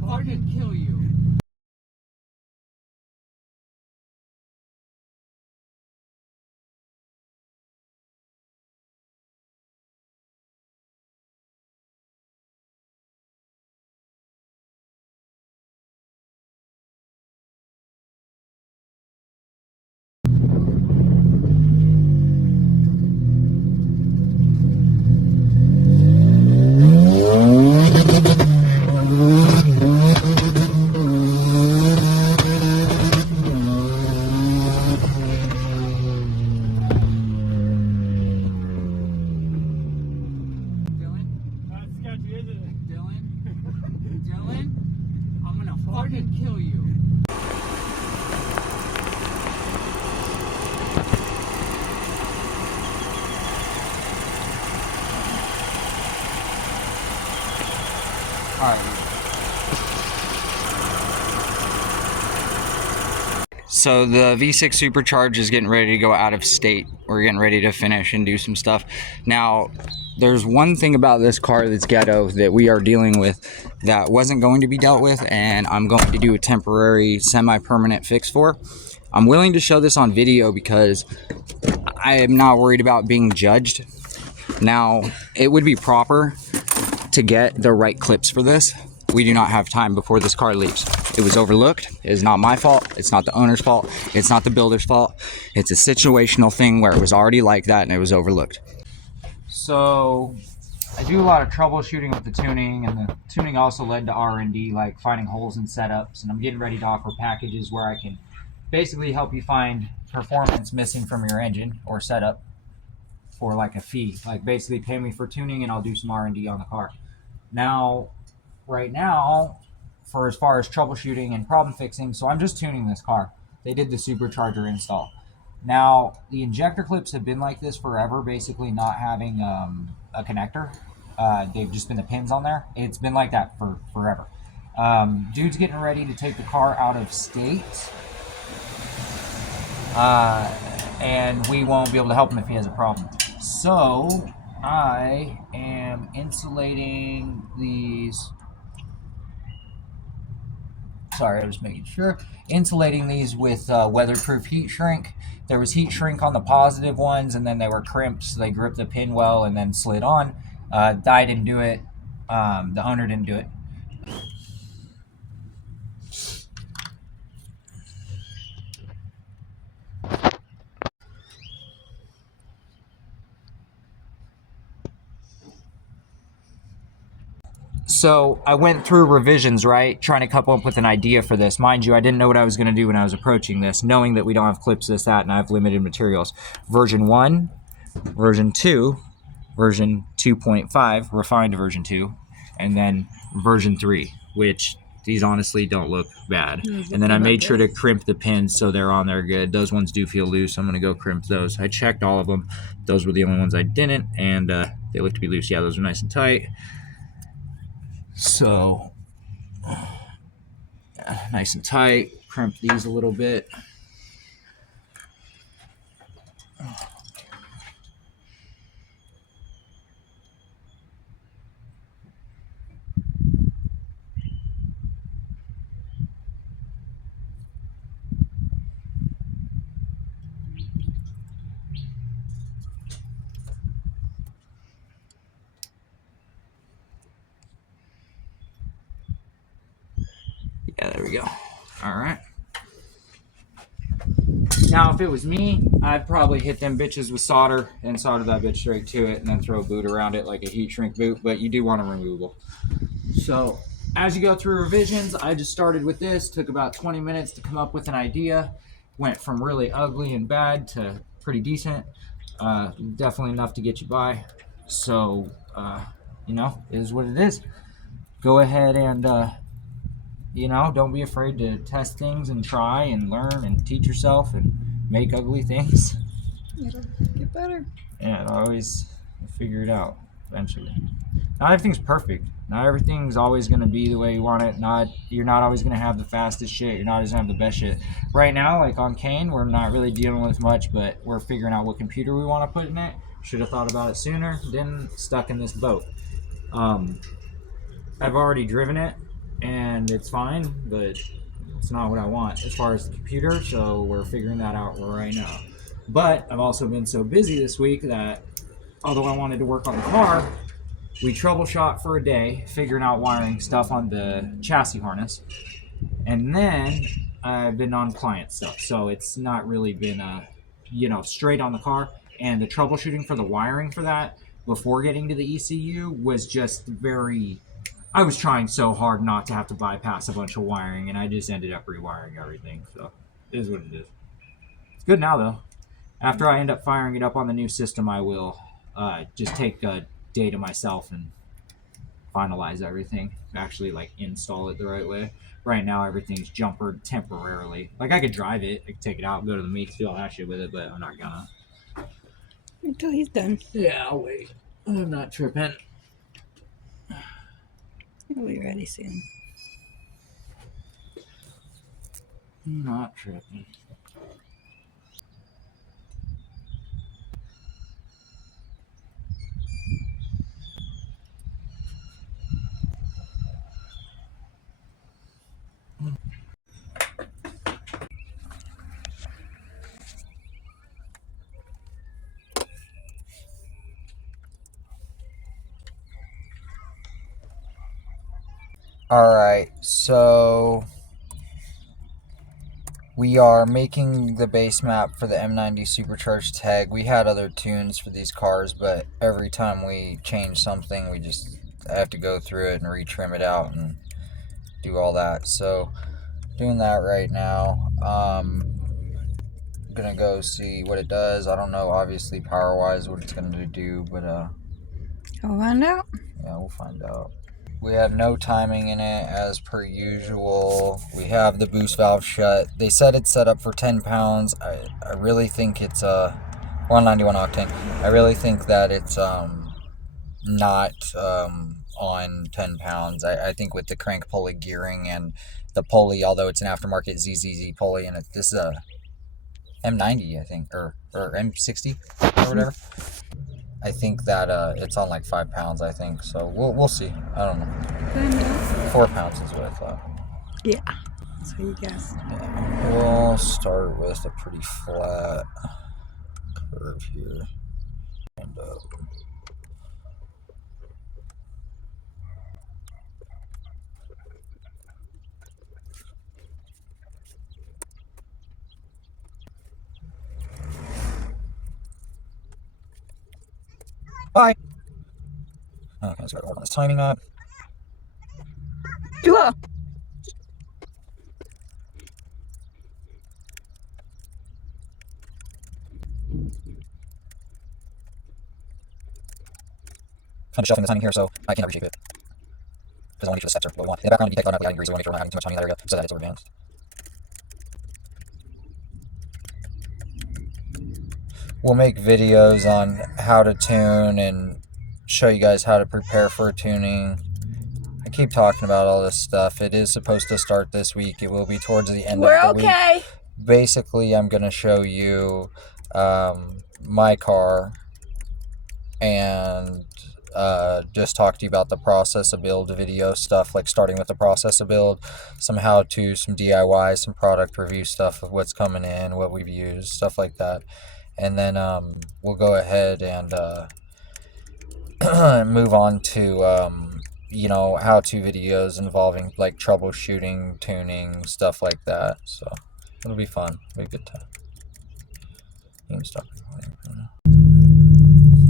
fucking kill you. Dylan, I'm gonna fucking kill you. Alright. So the V6 supercharge is getting ready to go out of state. We're getting ready to finish and do some stuff. Now, there's one thing about this car that's ghetto that we are dealing with that wasn't going to be dealt with, and I'm going to do a temporary semi-permanent fix for. I'm willing to show this on video because I am not worried about being judged. Now, it would be proper to get the right clips for this. We do not have time before this car leaves. It was overlooked. It is not my fault. It's not the owner's fault. It's not the builder's fault. It's a situational thing where it was already like that and it was overlooked. So I do a lot of troubleshooting with the tuning, and the tuning also led to R&D, like finding holes in setups, and I'm getting ready to offer packages where I can basically help you find performance missing from your engine or setup for like a fee. Like basically pay me for tuning and I'll do some R&D on the car. Now, right now, for as far as troubleshooting and problem fixing, so I'm just tuning this car. They did the supercharger install. Now, the injector clips have been like this forever, basically not having a connector. They've just been the pins on there. It's been like that for forever. Dude's getting ready to take the car out of state. And we won't be able to help him if he has a problem. So, I am insulating these. Sorry, I was making sure. Insulating these with weatherproof heat shrink. There was heat shrink on the positive ones, and then they were crimped, so they gripped the pin well and then slid on. I didn't do it. The owner didn't do it. So I went through revisions, right, trying to come up with an idea for this. Mind you, I didn't know what I was going to do when I was approaching this, knowing that we don't have clips, this, that, and I have limited materials. Version 1, version 2, version 2.5, refined version 2, and then version 3, which these honestly don't look bad. And then I made sure to crimp the pins so they're on there good. Those ones do feel loose. I'm going to go crimp those. I checked all of them. Those were the only ones I didn't, and they look to be loose. Yeah, those are nice and tight. So, nice and tight. Crimp these a little bit. Yeah, there we go. All right. Now, if it was me, I'd probably hit them bitches with solder and solder that bitch straight to it and then throw a boot around it like a heat shrink boot, but you do want a removable. So, as you go through revisions, I just started with this, took about 20 minutes to come up with an idea, went from really ugly and bad to pretty decent, definitely enough to get you by. So, you know, it is what it is. Go ahead and, you know, don't be afraid to test things and try and learn and teach yourself and make ugly things. It'll get better. Yeah, always figure it out eventually. Not everything's perfect. Not everything's always going to be the way you want it. You're not always going to have the fastest shit. You're not always going to have the best shit. Right now, like on Kane, we're not really dealing with much, but we're figuring out what computer we want to put in it. Should have thought about it sooner. Then stuck in this boat. I've already driven it, and it's fine, but it's not what I want as far as the computer, so we're figuring that out right now. But I've also been so busy this week that although I wanted to work on the car, we troubleshot for a day, figuring out wiring stuff on the chassis harness. And then I've been on client stuff, so it's not really been, straight on the car. And the troubleshooting for the wiring for that before getting to the ECU was just very... I was trying so hard not to have to bypass a bunch of wiring, and I just ended up rewiring everything. So it is what it is. It's good now, though. After I end up firing it up on the new system, I will just take a day to myself and finalize everything. Actually, install it the right way. Right now, everything's jumpered temporarily. I could drive it, I could take it out, go to the meets, do all that shit with it, but I'm not gonna. Until he's done. Yeah, I'll wait. I'm not tripping. He'll be ready soon. I'm not tripping. Alright, so we are making the base map for the M90 supercharged tag. We had other tunes for these cars, but every time we change something, I have to go through it and retrim it out and do all that. So, doing that right now. I'm gonna go see what it does. I don't know, obviously, power-wise, what it's gonna do, but We'll find out. yeah, we'll find out. We have no timing in it as per usual. We have the boost valve shut. They said it's set up for 10 pounds. I really think it's 191 octane. I really think that it's not on 10 pounds. I think with the crank pulley gearing and the pulley, although it's an aftermarket ZZZ pulley, and this is a M90, I think, or M60 or whatever. I think that it's on 5 pounds, I think. So we'll see. I don't know. 4 pounds is what I thought. Yeah. That's what you guessed. Yeah. We'll start with a pretty flat curve here. And bye. Okay, so I gotta work on this timing knot. Sure. Kind of shelving the timing here, so I can't reshape it. Because I want to make sure the steps are what we want. In the background, you detect automatically adding degrees, so we want to make sure we're not having too much timing in that area, so that it's over advanced. We'll make videos on how to tune and show you guys how to prepare for tuning. I keep talking about all this stuff. It is supposed to start this week. It will be towards the end of the week. Basically, I'm going to show you my car and just talk to you about the process of build video stuff, starting with the process of build, some how-to, some DIY, some product review stuff of what's coming in, what we've used, stuff like that. And then we'll go ahead and move on to how-to videos involving troubleshooting, tuning, stuff like that. So it'll be fun. It'll be a good time. You can stop recording for now.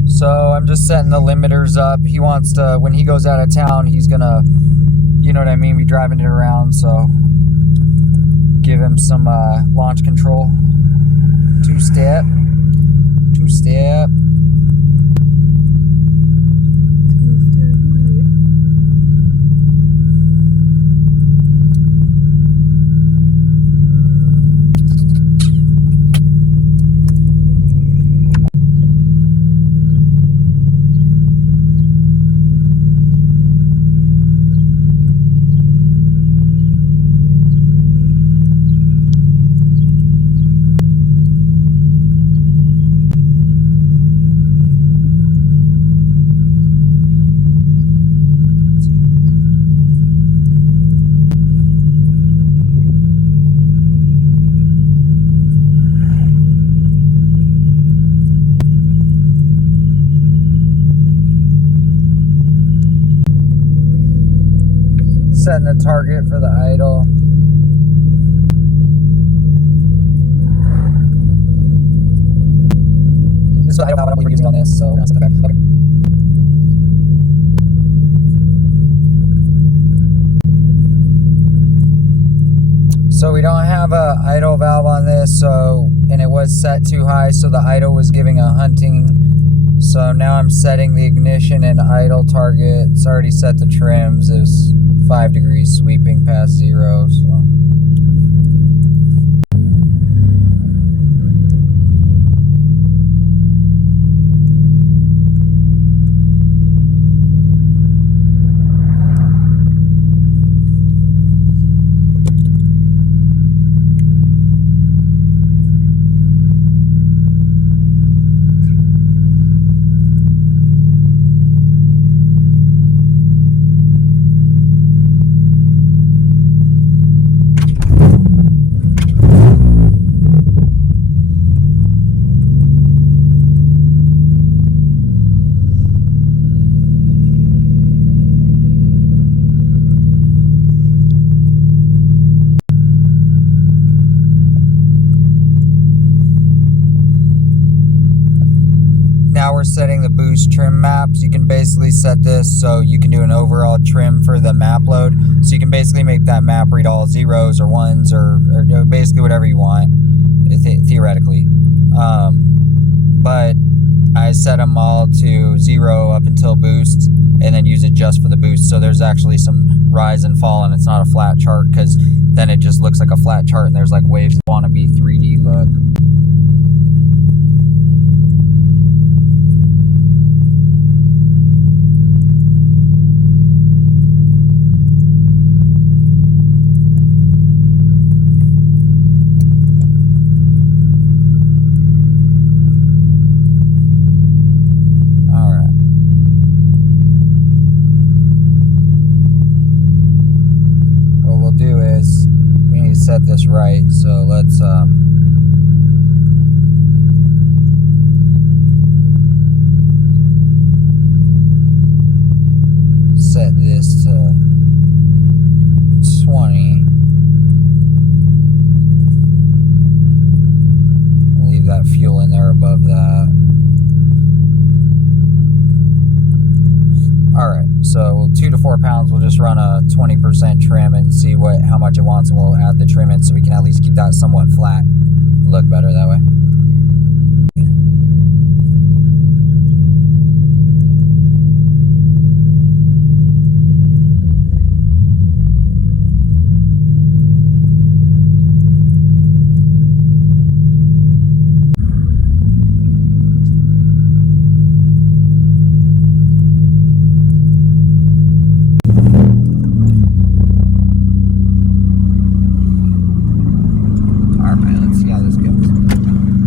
So I'm just setting the limiters up. He wants to, when he goes out of town, he's gonna, you know what I mean, be driving it around. So give him some launch control. Two-step. setting the target for the idle. This is the idle valve I don't believe we're using on this, so we're gonna set that back. Okay. So we don't have a idle valve on this, and it was set too high, so the idle was giving a hunting. So now I'm setting the ignition and idle target. It's already set the trims. It's 5 degrees sweeping past 0. So. Now we're setting the boost trim maps. You can basically set this so you can do an overall trim for the map load. So you can basically make that map read all 0s or 1s or basically whatever you want, theoretically. But I set them all to 0 up until boost and then use it just for the boost. So there's actually some rise and fall and it's not a flat chart, because then it just looks like a flat chart and there's like waves that want to be 3D look. Set this right, so let's set this to 20. Leave that fuel in there above that. Alright, so 2 to 4 pounds, we'll just run a 20% trim and see how much it wants, and we'll add the trim in so we can at least keep that somewhat flat. Look better that way. Alright, let's see how this goes.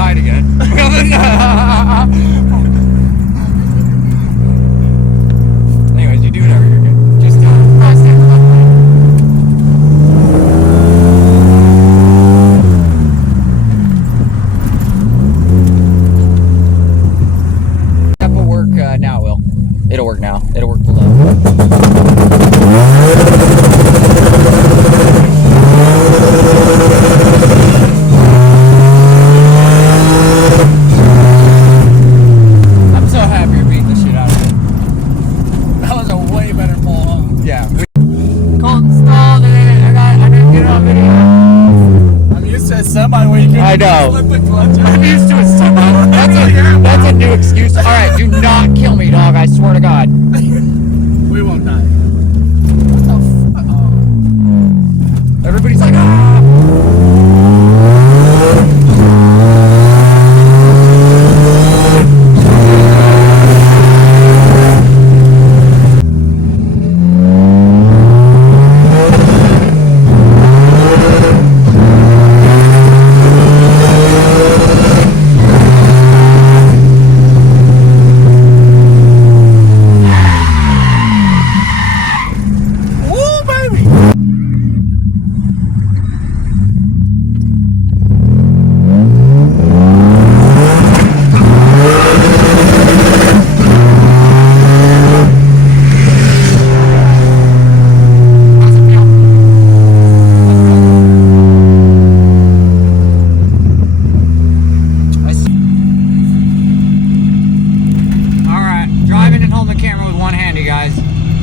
died again. Anyways, you do whatever you're good. Just cross that left lane. That will work now, it will. It'll work now. It'll work below. I know. I'm used to it so much. That's a new excuse. All right, do not kill me, dog. I swear to God. We won't die. What the fuck? Everybody's like, ah!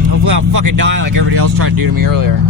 Hopefully I'll fucking die like everybody else tried to do to me earlier.